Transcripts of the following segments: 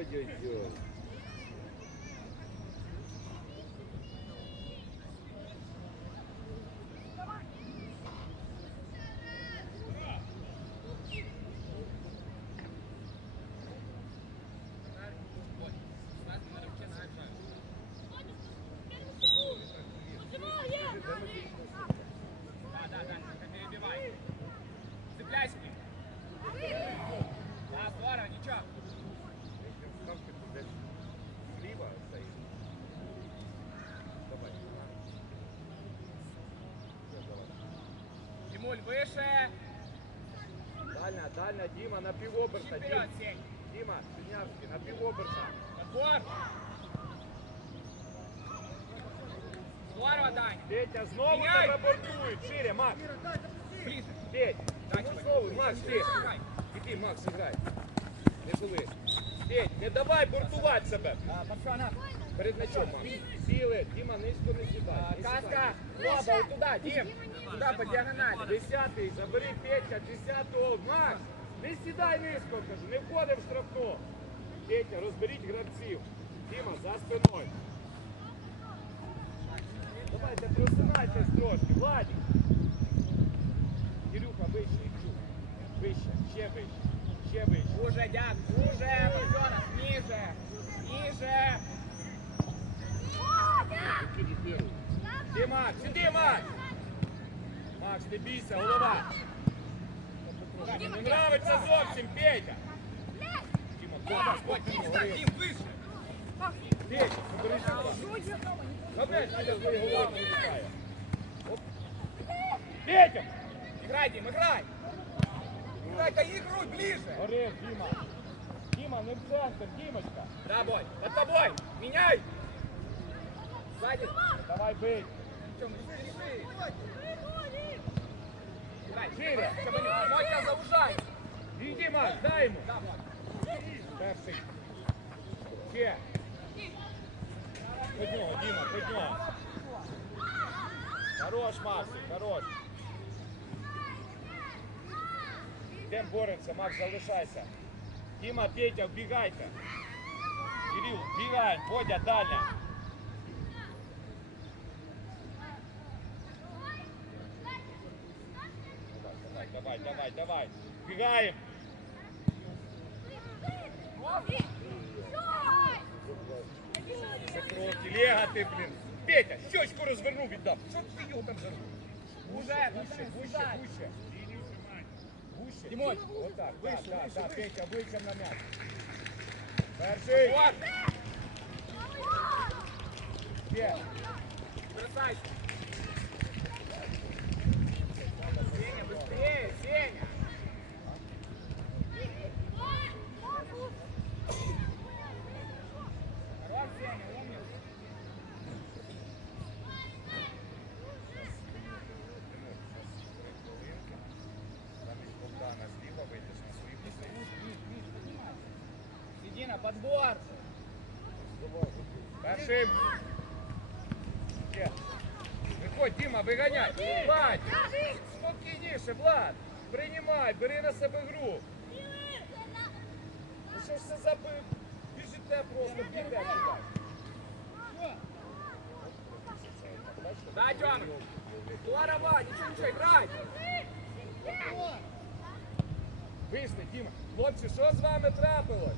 Ой-ой-ой. Да, да, да, не перебивай. Цепляйся. Да, здорово, ничего. Ставки туди зліва стоїть. Давай. Все, давай. Димуль, выше. Дальня, дальня, Діма, на півоберта. Чуть Дім. вперед, Сень. Діма, Синявський, на півоберта. Подбор. Здорово, Дань. Петя, знову Міняй. тебе бортують. Шире, Макс. Ближе. Петь, Дай, ну чувак. знову, Макс, ти. Играй. Іди, Макс, грай. Не коли. Петь, не давай бортувати себе. А, Пацана. Перед м'ячом, Сіли, Діма, низько не сідай. А, Не Каска. сідай. Лоба, вот туда, Дим. По диагонали. Десятий, забери Петя, десятого. Макс, не сідай низько, кажу, не входи в штрафну. Петя, розберіть гравців. Діма, за спиною. Давайте, просинайтесь трошки, Владик. Кирюха, вище. Вище, ще вище, ще вище. Уже, дяд, уже, Пацанов, ниже. Ниже. Де Макс? Сюди, Макс! Макс, не бійся, голова. Не нравиться зовсім, Петя. Діма, Коля, спокійно, говори. Дим, выше. Петя, побери сюди. Опять біля своєї голови не вилітає. Оп. Петя! Играй, Дим, играй. Играй-ка игру ближе. Горев, Діма. Діма, не в центр, Дімочка. Да, бой. Под тобой. Меняй. Сзади. Давай бить. Артем, реши, реши. Играй. Шире. Мой тебя заужай. Іди, Макс, дай йому. Да, вот. Перший. Ще. Хоть нього, Діма, хоть нього. Хорош, Максик, хорош. Йдем боремося, Макс, залишайся. Діма, Петя, вбігайте. Кирил, вбігаємо, Бодя, дальня. давай, давай. Вбігаємо. Петро, телега ти, блін. Петя, щочку розверну віддам. Що ти його там за Уже, Гуще, гуще, гуще. Гуще. Дімон. Отак, Вище, так, так, вище, так, вище. Петя, вийшов на м'яч. Перший. Вот. Є. Бросайся. подбор. Перший. Є. Виходь, Діма, виганяй. Влад, спокійніше, Влад. Приймай, бери на себе гру. Ну що ж це за би- біжите просто, бігте сюди. Да, Тёма. Здорово, ничего, ничего, играй. Вийшли, Діма. Хлопці, що з вами трапилось?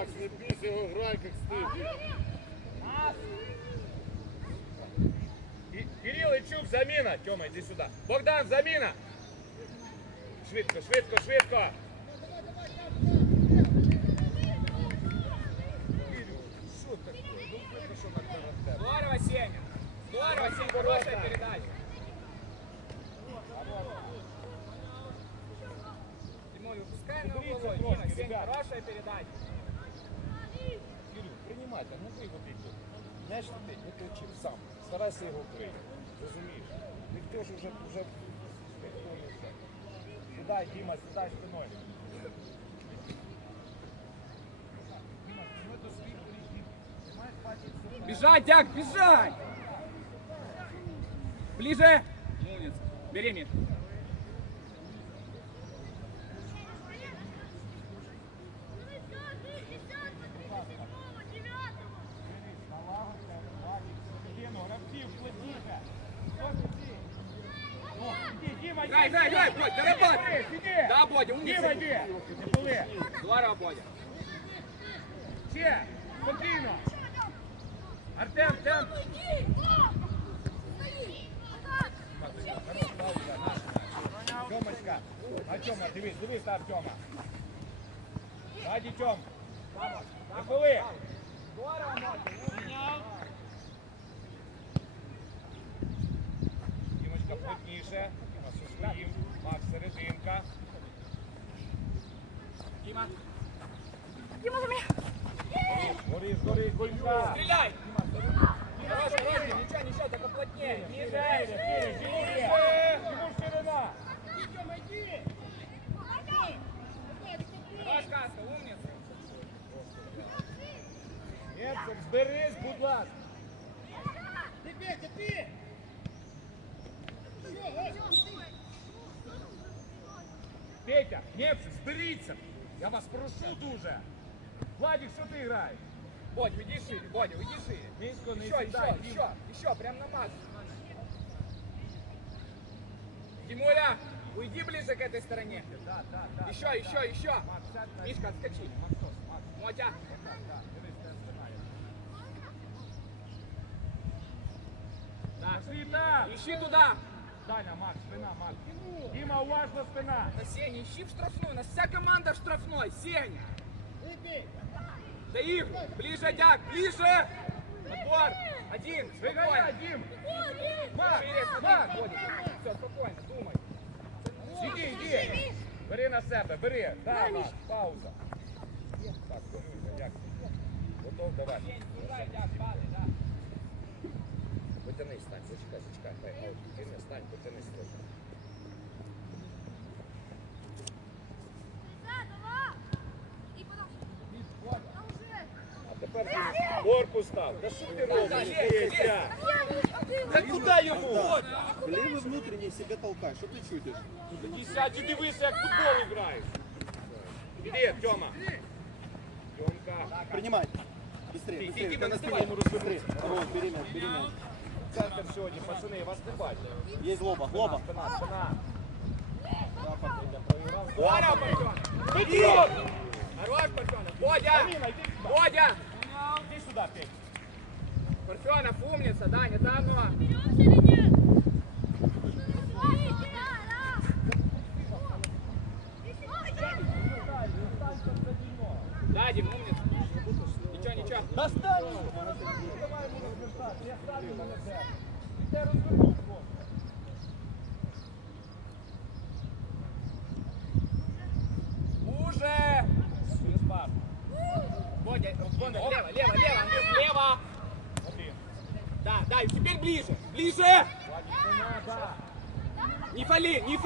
Макс, не бійся його, грай, як стиль. І- Кирил Ічук, заміна. Тьома, йди сюди. Богдан, заміна. Швидко, швидко, швидко. Кирил, що таке? Ну, видно, що на тебе. Здорово, Сеня. Здорово, Сеня, хорошая передача. Тимой, выпускай на Уберите угловой. трошки, Дима, Сень, хорошая передача. Юрій, приймайте, ну вигоди тут. Знаєш, ти не кричив сам. Старайся його вбити. Розумієш? Ніхто ж вже вже підходиться. Сідай, Діма, сідай спиною. Діма, спиною до своїх воріт. Ти маєш бачити, що Бежать, Дяк, бежать! Ближе! Молодец. Бери мяч. Ще, спокійно. Артем, Артем. Тьомочка. А Тьома, дивись, дивись на Артема. Раді Тьом. Не коли. Здорово, Бодя. Дімочка, плотніше. Діма, зі своїм. Макс, серединка. Дима, Гори, згори, кулька. стреляй! Хорош, хорош, ничего, ничего, только плотнее. Ниже, Шире, шире, ниже. Йому ширина. Хорош, Каска, умница. Єпсик, зберись, будь ласка. Петя, Єпсик, зберіться. Я вас прошу дуже. Владик, що ти граєш? Бодь, уйди шире, Бодя, уйди шире. Низько не Еще, сідай, еще, Діма. еще, еще, прям на Макс. Тимуля, уйди ближе к этой стороне. Да, да, да. Еще, да, еще, да. еще. Макс, сядь на Мишка, отскочи. Максос, Макс, Мотя. так, так, дивись, де спина є. Да. Пошли так. Ищи туда. Даня, Макс, спина, Макс. Діма, уважно спина. Да, Сеня, ищи в штрафную. У нас вся команда в штрафной. Сеня. Да их. Ближе, Дяк, ближе. Отбор. Один. Виганяй, Спокойно. Дім. Макс, Шире, смотри, Макс. Бодя. Все, спокойно, думай. Іди, іди. Бери на себе, бери. Да, Макс, пауза. Так, дивися, як. Готов, давай. Сень, туда, Дяк, падай, да. Потянись, стань, зачекай, зачекай. Хай, хай, потяни, стань, потянись трохи. А тепер ти корпус став. Та що ти робиш, лезь, Петя? Та куди йому? Левый внутренний себя толкай, что ты чудишь? Тоді сядь і дивися, як в футбол граєш. Іди, Тьома. Тьомка. Принимай. Быстрее, Иди, быстрее. Дима, Ты на наступай. спине ему разверни. Вот, бери мяч, бери мяч. Центр сьогодні, пацани, я вас не бачу. Есть лоба, лоба. Спина, спина. Здорово, Парфенов. Хорош, Парфенов. Бодя. Аміна, Сюди, Петь. Парфенов, умница, Даня, да, ну. Да, Дим, умница. Ничего, ничего. Достань я сам його не взяв. І те розвернув просто. Уже. Через пас. Бодя, Бодя, лево, лево, лево, Андрюх, лево. Один. Да, да, и теперь ближе. Ближе. Владик, не надо. Не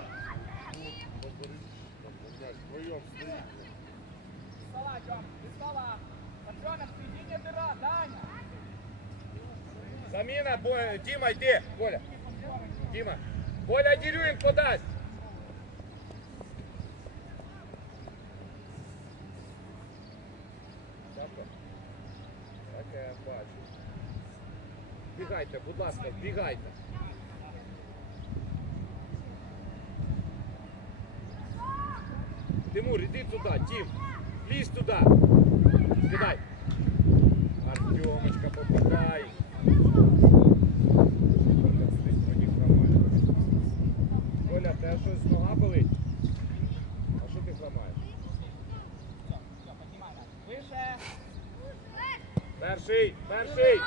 Заміна, Бо- Діма, йди. Коля. Діма. Коля Дірюєн подасть. Дякую. Так я бачу. Бігайте, будь ласка, бігайте. Тимур, іди туди, Тім. Лізь туди. Кидай. Артемочка, попадай. Оля, тебе щось нога болить? А що ти хламаєш? Више! Перший! Перший!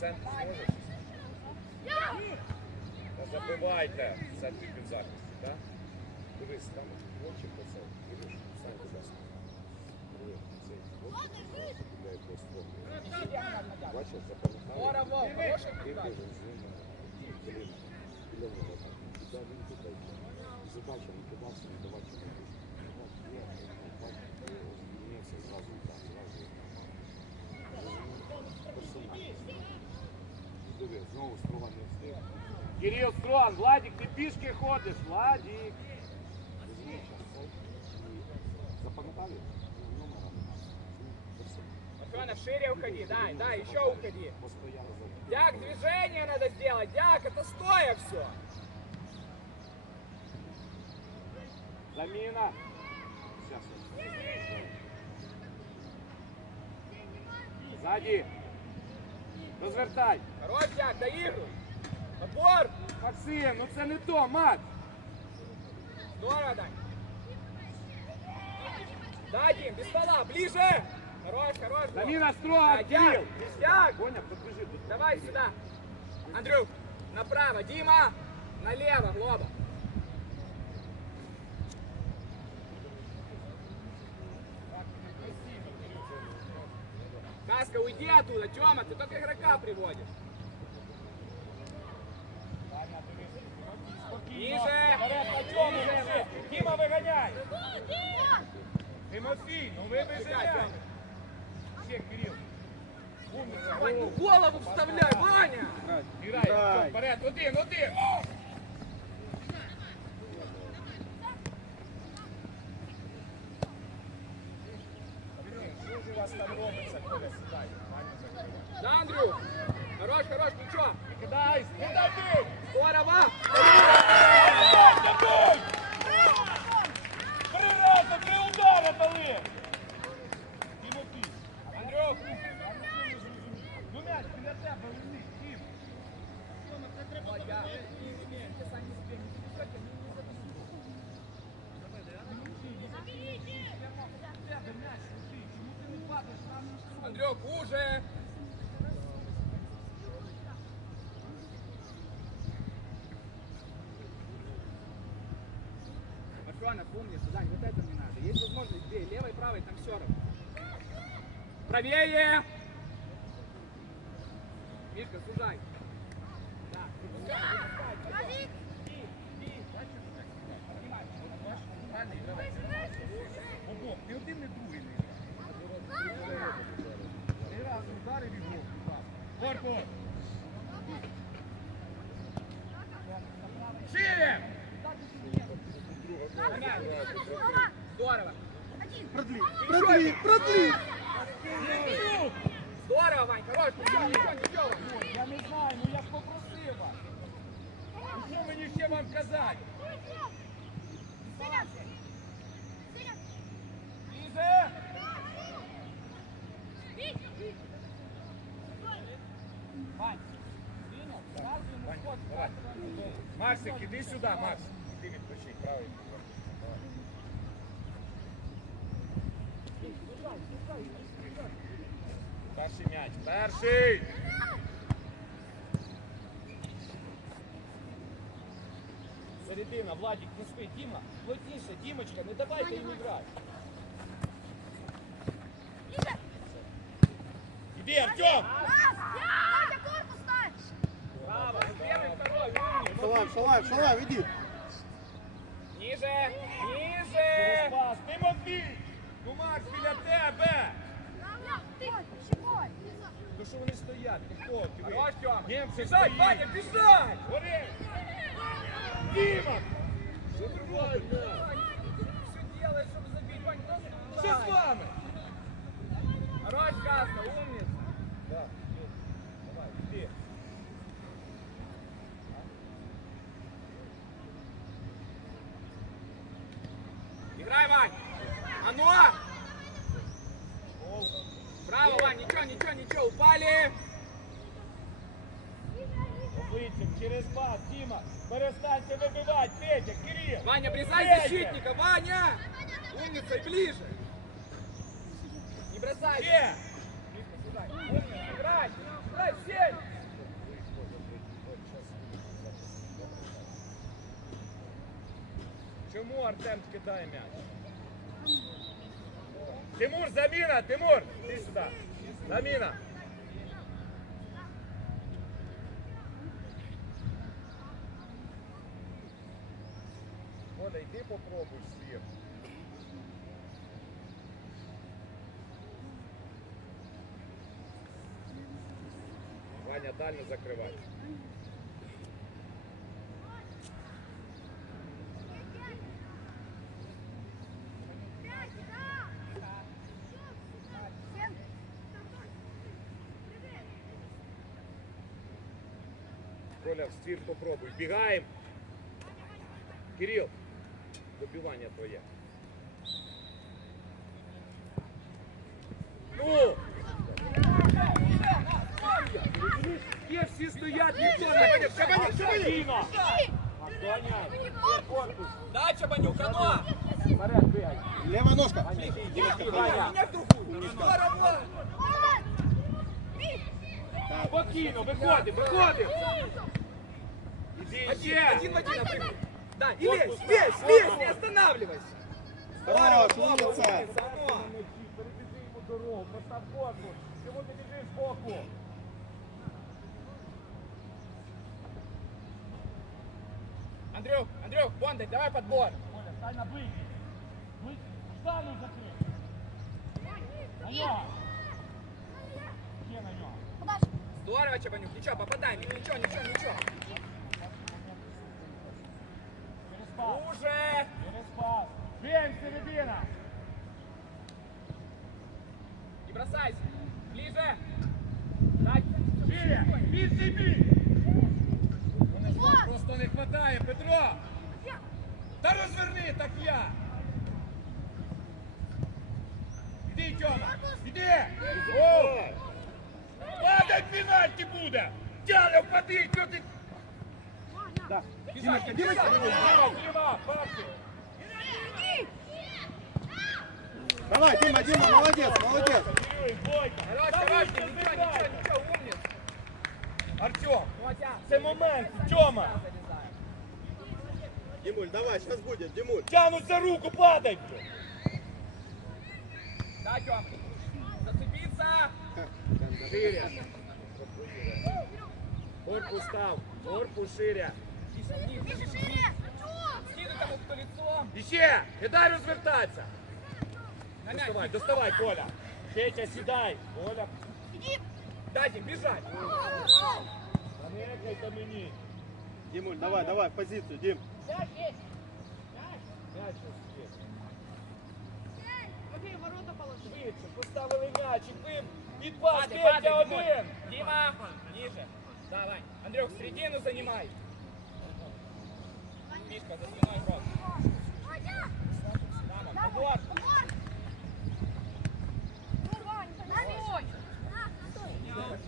центр зможеш? Та забивайте центр півзахисті, так? Дивись, там очі по це. Кирюш, сам, будь ласка. Диви, цей, от, де якось форму. Бачиш, запам'ятали? Здорово, хороший Ти передач. кожен з ними, блін, біля нього так. Куди він туди. Задача не кидався, не давати йому більше. Ні, ні, ні, це зразу так, зразу. Персонально. Диви, знову Струган не встиг. Кирил Струган, Владик, ти пішки ходиш, Владик. Візьми час, цей. І Запам'ятали? Номера. Персонально. Афонов, шире уходи, дай, дай, еще уходи. Постоянно за Дяк, движение надо сделать. Дяк, это стоя все. Заміна. Сейчас. Ззаді. Розвертай. Дяк, доигрывай. Подбор. Максим, ну це не то, Макс. Здорово, Дань. Да, Дим, без стола, ближе. Хорош, хорош. Заміна строго, Дяк. Поняв, подбіжи тут. Давай сюда. Андрюк, направо. Дима, налево, Глоба. Каска, уйди оттуда, Тёма, ты только игрока приводишь. Ниже! Ниже! Діма, виганяй. Тимофій, ну ви Тёма. Ще, Кирил. Вань, ну голову вставляй, Ваня! Грай, Грай. Артем, вперед, один, один. Андрюк, уже! Афронов, умница, Дань, вот это не надо. Есть возможность, бей, левой, правой, там все равно. Правее! Мишка, сужай. Да, выпускай, выпускай, пойдем. Бей, бей, дальше сужай. Поднимай, правильно играй. Обох, не один, не другий не грає. Три рази ударив і гол. Корпус! Шире! Здорово. Продли, продли, продли. Здорово, Вань, хорош, ничего, ничего, ничего. Я не знаю, ну я ж попросив вас. Ну що мені ще вам казати? Лізе! Максик, іди сюди, Макс. Ти відпочинь, правильно. Перший м'яч, перший! Середина, Владик, не спи, Діма, плотніше, Дімочка, не давайте їм грати. Іди, Артем! Браво, первый, второй, умница. Шалаев, Шалаев, Шалаев, иди. Ниже, ниже. Пас, Тимофій! Ну, Макс, біля тебе! Ну що вони стоять. Ну хто? Диви. Хорош, Тьома. Німці Біжать, стоїть. Ваня, біжать! Гори! Діма! Забивай м'яч. Все делаешь, чтобы забить, Вань, просто Що з вами? Хорош, Каста, умница. Да. Давай, йди. Играй, Вань. Перестаньте вибивати, Петя, Кирил. Ваня, бросай Петя! защитника, Ваня! Умница и ближе. Не бросай. Є! Умница, играй, играй, все. Чому Артем кидає м'яч? Тимур, заміна! Тимур! Іди сюди! Заміна! Оля, йди попробуй свір. Ваня, дально закривай. Коля, в ствір попробуй. Бігаємо. Кирил, добивання твоє. Ну! Где все стоят, никто не Кабанюк, Кабанюк! Отгоняй! Корпус! Да, Чабанюк, а ну! Вперед, бігай! Левая ножка. Ваня! Меня в другую! Здорово! Спокійно, виходимо, виходимо! Іди Один, ще! один в один напрямую. Да, и лезь, лезь, лезь, не останавливайся. Хорош, Здорово, умница. умница, а ну! Перебіжи йому дорогу, постав корпус! Чому ти біжиш збоку? Андрюх, Андрюх, Бондарь, давай подбор. Коля, стань на вихід! Ви стану закрив! На нього! Ще на нього! Здорово, Чабанюк, ничего, попадай, ничего, ничего, ничего. Через пас! Уже! Через пас! Бень, середина! Не бросайся. Ближе. Дай. Шире! Більший бій! Вони ж вам просто не хватає, Петро! Та розверни, так я! Іди, Тьома! Іди! О! Падать пенальті буде! Тяне, впади, що ти? Да. Бежать, Димочка, бежать. Діма, Діма, папки! Давай, Дима, Дима, молодец, молодец. Юрій, Бойко! Хорош, Та хорош, вище ничего, зіграй! ничего, ничего, умница. Артем, Володя. це момент, Тьома! Залезай. Димуль, давай, сейчас будет, Димуль. Тянуть за руку, падай! блядь. Да, Тём. Зацепиться. Шире. Корпус став, корпус шире. Скидывай тому, кто лицом. Іще, не дай розвертатися. На мяч. Доставай, доставай, Коля. Петя, сідай. Коля, Дайте, бежать. занекайте мені. Димуль, давай, давай, в позицию, Дим. М'яч ось є. Швидше, поставили м'ячик, ви від вас, Падай, Петя падай, Димон. один. Дима, ниже. Давай. Андрюх, середину занимай. Мишка, за спиной брос. Мама, вот.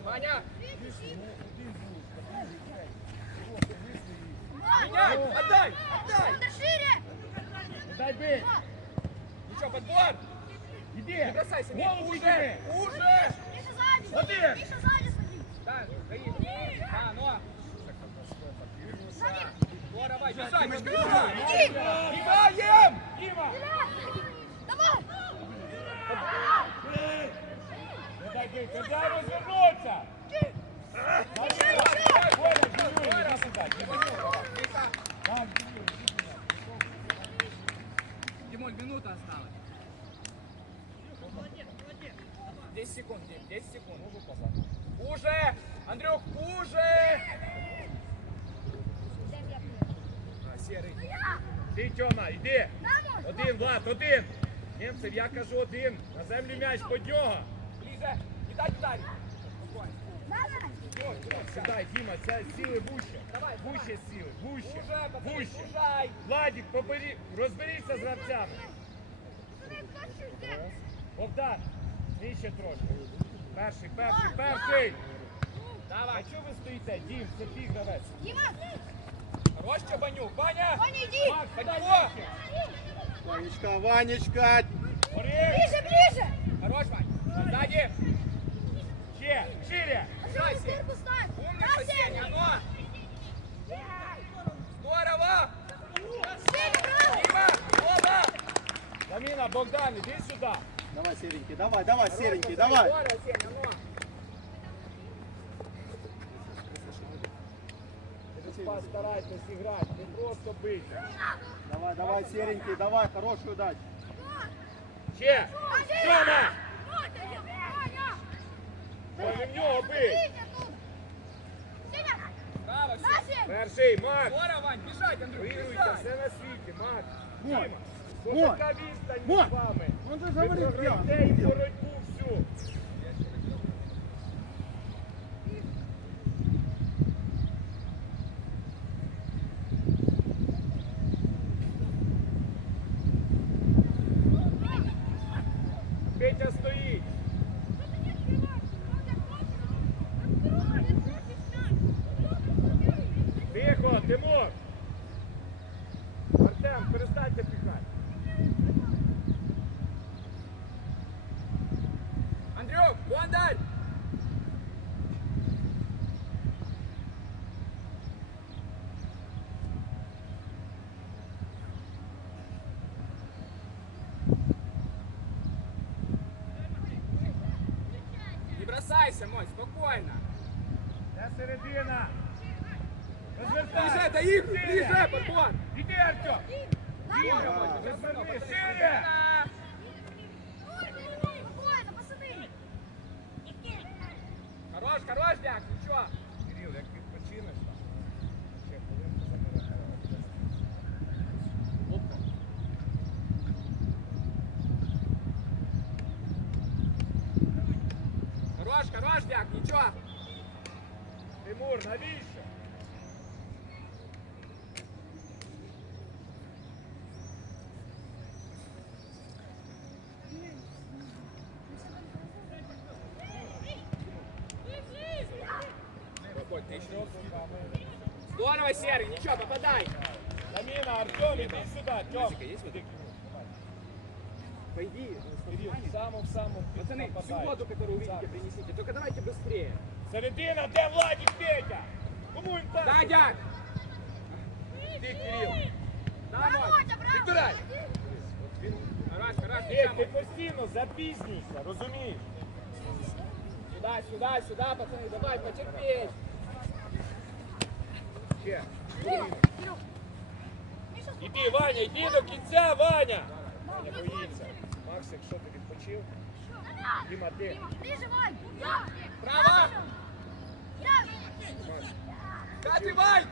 Ваня. Меняй, отдай, отдай. Дай бей. Ничего, подбор. Іди. Не бросайся, Миш. Голову Уже, підніми. уже. Один. Да, стоит. Да, ну. Здорово, бежать, бежать. Бегаем. Діма, не дай бей, Когда. Так, Димон, минута осталась. 10 секунд, Дим, 10 секунд. Можу казати. Ближе! А, Серый. Ти, Тьома, йди. Один, Влад, один. Німцев, я кажу один. На землю м'яч под нього. Ближе! Не ударить! Сідай, Діма, це сіли вуще. Вуще сіли, вуще, вуще. Владик, побері... розберіться з гравцями. Богдан, нижче трошки. Перший, перший, перший. А Давай! чого ви стоїте? Дім, це твій гравець. Хорош, Чабанюк! Ваня! Ваня, иди! Макс, под него! Ванечка, Ванечка. Ближе, ближе! Хорош, Вань! Сзади! Ще, шире. Сверху ставь! Умница, Сеня, ну! Здорово! Дима! Оба! Заміна, Богдан, іди сюди. Давай, серенький, давай, давай, серенький, давай. Здорово, просто бийте. Давай, давай, серенький, давай, хорошую дать. Ще! Тьома! Ваня! Ой, в нього бий! Сеня! Браво, На, Сеня! Сень! Перший, Марк! Здорово, Вань! Бежать, Андрюх, Вигруйте бежать! все на світі, Марк! Мой, Діма! Бо Мой! така відстань Мой! між вами! Он же Ви говорит, я. Бросайся, мой, спокойно. Де середина? Розвертай! их, ближе, подбор. Іди, Дяк, ничего. Тимур, навіщо? Пацаны, всю воду, которую увидите, принесите. Только давайте быстрее. Середина, де Владик, Петя? Кому він так? Да, Дяк. Іди, Кирил. Да, мой. Володя, браво! Викторай. Хорош, хорош, Петь, ничего, ти мой. постійно запізнюйся, розумієш? Сюда, сюда, сюда, пацаны, давай, потерпеть. Ще. Миша, Іди, Ваня, йди до кінця, Ваня! Ваня боїться. Макс, якщо ти відпочив, Ти. ближе, Вань! Я! Право. Я! Катя, Вань.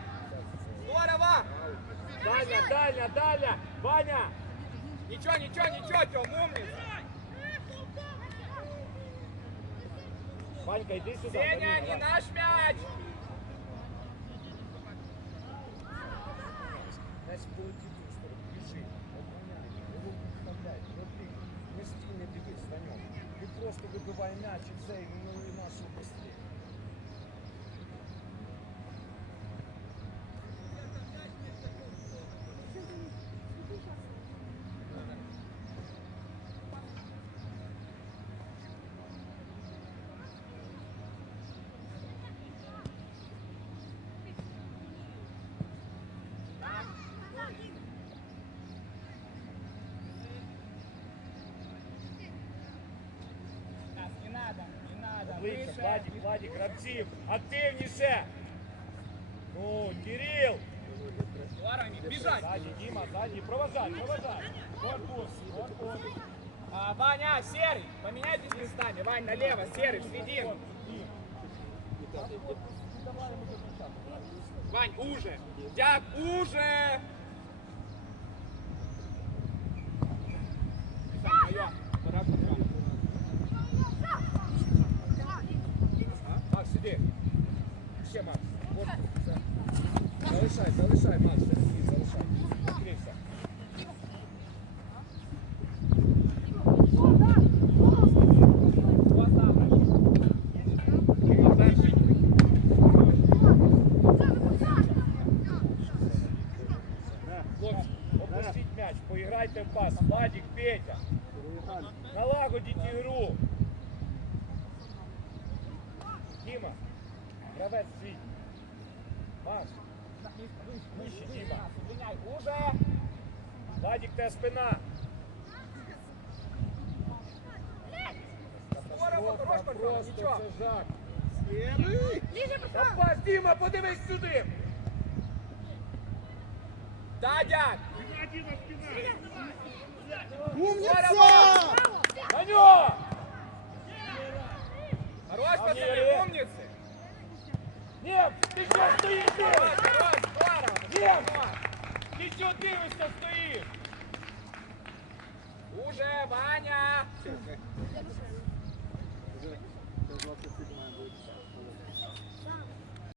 Здорово. Дальня, дальня, дальня! Ваня! Ничего, ничего, ничего, Тём, умница. Ванька, йди сюди. Сеня, не наш мяч. Вибивай м'яч і Владик, Владик, гравців, активніше! Ну, Кирил! Здорово, Мик, бежать. Ззаді, Діма, ззаді, провожай, провожай! Корпус, корпус! А, Ваня, Серый, поменяйтесь местами. Вань, налево, Серый, в середину. Вань, уже! Дяк, уже! Сам, моё. Пора контроль. Макс, сюди. Ще, Макс. От, все. Залишай, гравець свій. Макс, вище, Діма. Зупиняй, уже! Владик, те спина. Здорово, хорош контроль, Просто нічого. це жах. Ближе Та пошел. пас, Діма, подивись сюди! Да, дядь! Умница! На нього! Хорош, А пацаны, мне- умницы! Ні, ти що стоїш? Хорош, хорош, здорово! Дім! Хорош. Ти що дивишся стоїш? Уже, Ваня!